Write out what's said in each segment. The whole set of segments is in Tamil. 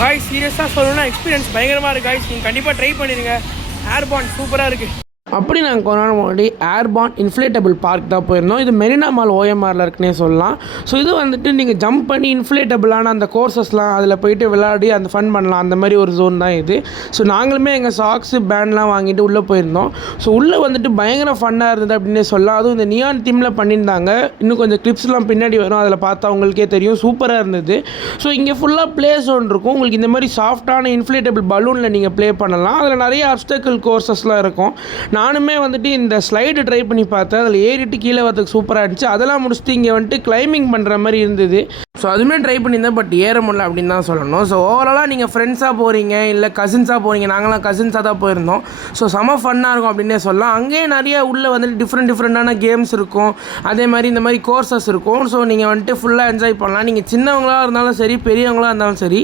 காய்ஸ் சீரியஸாக சொல்லணும்னா எக்ஸ்பீரியன்ஸ் பயங்கரமாக இருக்குது காய்ஸ். நீங்கள் கண்டிப்பாக ட்ரை பண்ணிடுங்க. ஏர்பாண்ட் சூப்பராக இருக்குது. அப்படி நாங்கள் கொஞ்ச நாள் முன்னாடி ஏர்பாண்ட் இன்ஃப்ளேட்டபிள் பார்க் தான் போயிருந்தோம். இது மெரினா மால் ஓஎம்ஆரில் இருக்குன்னே சொல்லலாம். ஸோ இது வந்துட்டு நீங்கள் ஜம்ப் பண்ணி இன்ஃப்ளேட்டபிளான அந்த கோர்சஸ்லாம் அதில் போய்ட்டு விளையாடி அந்த ஃபன் பண்ணலாம், அந்த மாதிரி ஒரு ஜோன் தான் இது. ஸோ நாங்களுமே எங்கள் சாக்ஸு பேண்ட்லாம் வாங்கிட்டு உள்ளே போயிருந்தோம். ஸோ உள்ளே வந்துட்டு பயங்கர ஃபன்னாக இருந்தது அப்படின்னே சொல்லலாம். அதுவும் இந்த நியான் தீமில் பண்ணியிருந்தாங்க. இன்னும் கொஞ்சம் கிளிப்ஸ்லாம் பின்னாடி வரும், அதில் பார்த்தா உங்களுக்கே தெரியும், சூப்பராக இருந்தது. ஸோ இங்கே ஃபுல்லாக ப்ளே ஜோன் இருக்கும். உங்களுக்கு இந்த மாதிரி சாஃப்டான இன்ஃப்ளேட்டபிள் பலூனில் நீங்கள் ப்ளே பண்ணலாம். அதில் நிறைய அப்டக்கிள் கோர்சஸ்லாம் இருக்கும். நானுமே வந்துட்டு இந்த ஸ்லைடு ட்ரை பண்ணி பார்த்தேன். அதில் ஏறிட்டு கீழே வரதுக்கு சூப்பராக இருந்துச்சு. அதெல்லாம் முடிச்சுட்டு இங்கே வந்துட்டு கிளைம்பிங் பண்ணுற மாதிரி இருந்தது. ஸோ அதுவுமே ட்ரை பண்ணியிருந்தேன், பட் ஏற முடியல அப்படின்னு தான் சொல்லணும். ஸோ ஓவராலாக நீங்கள் ஃப்ரெண்ட்ஸாக போகிறீங்க இல்லை கசின்ஸாக போகிறீங்க, நாங்களாம் கசின்ஸாக தான் போயிருந்தோம். ஸோ செம ஃபன்னாக இருக்கும் அப்படின்னே சொல்லலாம். அங்கேயே நிறைய உள்ளே வந்துட்டு டிஃப்ரெண்ட்டான கேம்ஸ் இருக்கும். அதே மாதிரி இந்த மாதிரி கோர்சஸ் இருக்கும். ஸோ நீங்கள் வந்துட்டு ஃபுல்லாக என்ஜாய் பண்ணலாம். நீங்கள் சின்னவங்களாக இருந்தாலும் சரி, பெரியவங்களாக இருந்தாலும் சரி,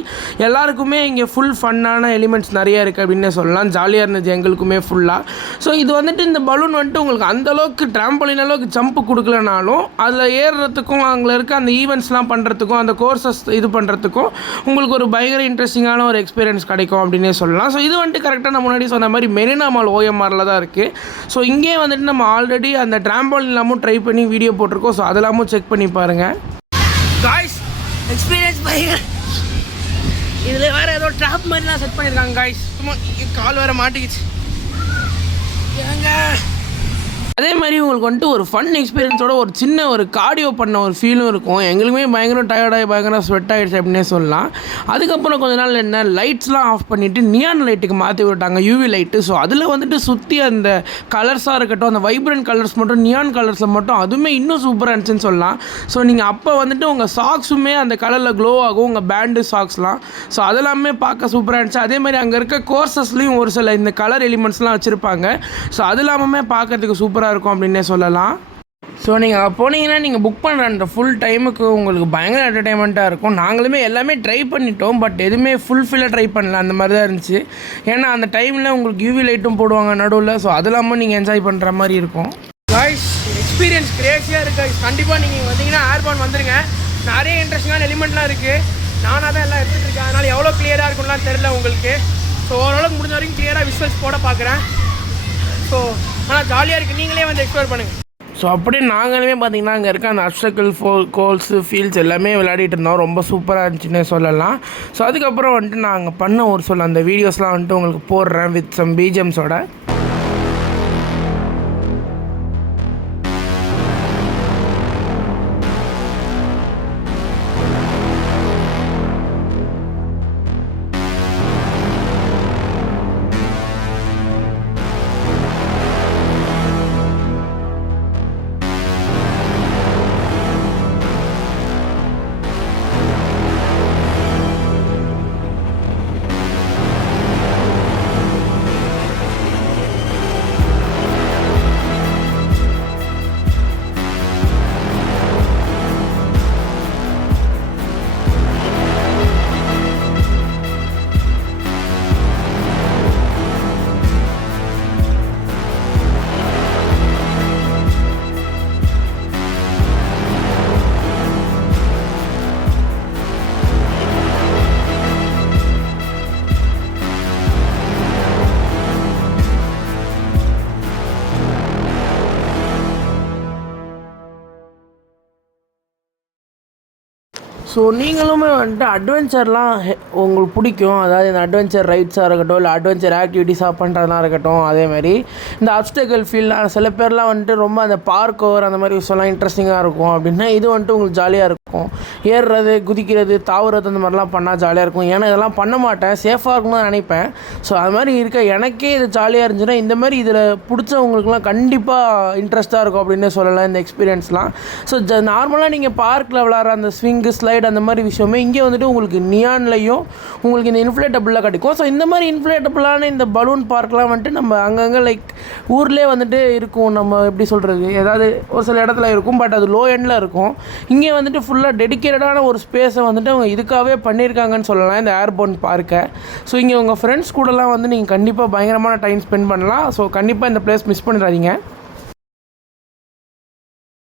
எல்லாருக்குமே இங்கே ஃபுல் ஃபன்னான எலிமெண்ட்ஸ் நிறைய இருக்குது அப்படின்னே சொல்லலாம். ஜாலியாக இருந்தது எங்களுக்குமே ஃபுல்லாக. ஸோ இது வந்துட்டு இந்த பலூன் வந்துட்டு உங்களுக்கு அந்தளவுக்கு ட்ராம்பலின் அளவுக்கு ஜம்ப் கொடுக்கலனாலும் அதில் ஏறுறதுக்கும் அங்கே இருக்க அந்த ஈவெண்ட்ஸ்லாம் பண்ணுறதுக்கும் அந்த கோர்சஸ் இது பண்ணுறதுக்கும் உங்களுக்கு ஒரு பயங்கர இன்ட்ரெஸ்டிங்கான ஒரு எக்ஸ்பீரியன்ஸ் கிடைக்கும் அப்படின்னே சொல்லலாம். ஸோ இது வந்துட்டு கரெக்டாக நான் முன்னாடி சொன்ன மாதிரி மெரினா மால் ஓஎம்ஆரில் தான் இருக்குது. ஸோ இங்கே வந்துட்டு நம்ம ஆல்ரெடி அந்த ட்ராம்பலின் எல்லாமும் ட்ரை பண்ணி வீடியோ போட்டிருக்கோம். ஸோ அதெல்லாமும் செக் பண்ணி பாருங்கள். காய்ஸ் எக்ஸ்பீரியன்ஸ் பயங்கர. இதில் வேறு ஏதோ ட்ராப் மாதிரிலாம் செட் பண்ணியிருக்காங்க காய்ஸ். சும்மா கால் வேறு மாட்டிக்கிச்சு. ஏங்க அதே மாதிரி உங்களுக்கு வந்துட்டு ஒரு ஃபன் எக்ஸ்பீரியன்ஸோட ஒரு சின்ன ஒரு கார்டியோ பண்ண ஒரு ஃபீலும் இருக்கும். எங்களுக்குமே பயங்கர டயர்டாகி பயங்கர ஸ்வெட் ஆகிடுச்சு அப்படின்னே சொல்லலாம். அதுக்கப்புறம் கொஞ்ச நாள் என்ன லைட்ஸ்லாம் ஆஃப் பண்ணிவிட்டு நியான் லைட்டுக்கு மாற்றி விட்டாங்க, யூவி லைட்டு. ஸோ அதில் வந்துட்டு சுற்றி அந்த கலர்ஸாக இருக்கட்டும், அந்த வைப்ரண்ட் கலர்ஸ் மட்டும் நியான் கலர்ஸில் மட்டும் அதுவுமே இன்னும் சூப்பராக இருந்துச்சுன்னு சொல்லலாம். ஸோ நீங்கள் அப்போ வந்துட்டு உங்கள் சாக்ஸுமே அந்த கலரில் க்ளோ ஆகும், உங்கள் பேண்டு சாக்ஸ்லாம். ஸோ அதெல்லாமே பார்க்க சூப்பராக இருந்துச்சு. அதே மாதிரி அங்கே இருக்க கோர்சஸ்லேயும் ஒரு சில இந்த கலர் எலிமெண்ட்ஸ்லாம் வச்சுருப்பாங்க. ஸோ அது இல்லாமல் பார்க்குறதுக்கு சூப்பராக இருக்கும் அப்படின்னே சொல்லலாம். ஸோ நீங்கள் போனீங்கன்னா நீங்கள் புக் பண்ணுற அந்த ஃபுல் டைமுக்கு உங்களுக்கு பயங்கர என்டர்டைன்மெண்ட்டாக இருக்கும். நாங்களுமே எல்லாமே ட்ரை பண்ணிட்டோம், பட் எதுவுமே ஃபுல்ஃபில்லாக ட்ரை பண்ணல, அந்த மாதிரி தான் இருந்துச்சு. ஏன்னா அந்த டைமில் உங்களுக்கு யூவி லைட்டும் போடுவாங்க நடுவில். ஸோ அது இல்லாமல் நீங்கள் என்ஜாய் பண்ணுற மாதிரி இருக்கும். காய்ஸ் எக்ஸ்பீரியன்ஸ் கிரேஸியாக இருக்குது. கண்டிப்பாக நீங்கள் வந்தீங்கன்னா ஏர்பாண்ட் வந்துடுங்க. நிறைய இன்ட்ரெஸ்டிங்கான எலிமெண்ட்லாம் இருக்குது. நானாக தான் எல்லாம் எடுத்துகிட்டு இருக்கேன். அதனால் எவ்வளோ கிளியராக இருக்கும்லாம் தெரில உங்களுக்கு. ஸோ ஓரளவுக்கு முடிஞ்ச வரைக்கும் கிளியராக விசுவல்ஸ் போட பார்க்குறேன். ஸோ ஆனால் ஜாலியாக இருக்குது. நீங்களே வந்து எக்ஸ்ப்ளோர் பண்ணுங்கள். ஸோ அப்படியே நாங்களுமே பார்த்திங்கன்னா அங்கே இருக்க அந்த அப்டக்கிள் கோல்ஸு ஃபீல்ட்ஸ் எல்லாமே விளையாடிட்டு இருந்தோம். ரொம்ப சூப்பராக இருந்துச்சுன்னே சொல்லலாம். ஸோ அதுக்கப்புறம் வந்துட்டு நாங்கள் பண்ண ஒரு சொல்ல அந்த வீடியோஸ்லாம் வந்துட்டு உங்களுக்கு போடுறேன் வித் சம் பிஜிஎம்ஸோட. ஸோ நீங்களுமே வந்துட்டு அட்வென்ச்சர்லாம் உங்களுக்கு பிடிக்கும், அதாவது இந்த அட்வென்ச்சர் ரைட்ஸாக இருக்கட்டும், இல்லை அட்வென்ச்சர் ஆக்டிவிட்டீஸாக பண்ணுறதுனா இருக்கட்டும், அதேமாதிரி இந்த அப்டக்கிள் ஃபீல்டாக சில பேர்லாம் வந்துட்டு ரொம்ப அந்த பார்க் ஓவர் அந்த மாதிரி விஷயம்லாம் இன்ட்ரெஸ்டிங்காக இருக்கும் அப்படின்னா இது வந்துட்டு உங்களுக்கு ஜாலியாக இருக்கும். ஏறுறது, குதிக்கிறது, தாவுறது அந்த மாதிரிலாம் பண்ணால் ஜாலியாக இருக்கும். ஏன்னா இதெல்லாம் பண்ண மாட்டேன், சேஃபாக இருக்கும்னு தான் நினைப்பேன். ஸோ அது மாதிரி இருக்க எனக்கே இது ஜாலியாக இருந்துச்சுன்னா இந்த மாதிரி இதில் பிடிச்சவங்களுக்குலாம் கண்டிப்பாக இன்ட்ரெஸ்ட்டாக இருக்கும் அப்படின்னே சொல்லலாம் இந்த எக்ஸ்பீரியன்ஸ்லாம். ஸோ நார்மலாக நீங்கள் பார்க்கில் விளாட்ற அந்த ஸ்விங்கு ஸ்லைடு அந்த மாதிரி விஷயமே இங்கே வந்துட்டு உங்களுக்கு நியான்லையும் உங்களுக்கு இந்த இன்ஃப்ளேட்டபிளாக கிடைக்கும். ஸோ இந்த மாதிரி இன்ஃப்ளேட்டபிளான இந்த பலூன் பார்க்லாம் வந்துட்டு நம்ம அங்கங்கே லைக் ஊர்லேயே வந்துட்டு இருக்கும். நம்ம எப்படி சொல்கிறது, ஏதாவது ஒரு சில இடத்துல இருக்கும், பட் அது லோ எண்டில் இருக்கும். இங்கே வந்துட்டு ஃபுல்லாக டெடிக்கேட்டடான ஒரு ஸ்பேஸை வந்துட்டு அவங்க இதுக்காகவே பண்ணியிருக்காங்கன்னு சொல்லலாம் இந்த ஏர்பாண்ட் பார்க்கை. ஸோ இங்கே உங்கள் ஃப்ரெண்ட்ஸ் கூடலாம் வந்து நீங்கள் கண்டிப்பாக பயங்கரமான டைம் ஸ்பெண்ட் பண்ணலாம். ஸோ கண்டிப்பாக இந்த பிளேஸ் மிஸ் பண்ணிடாதீங்க.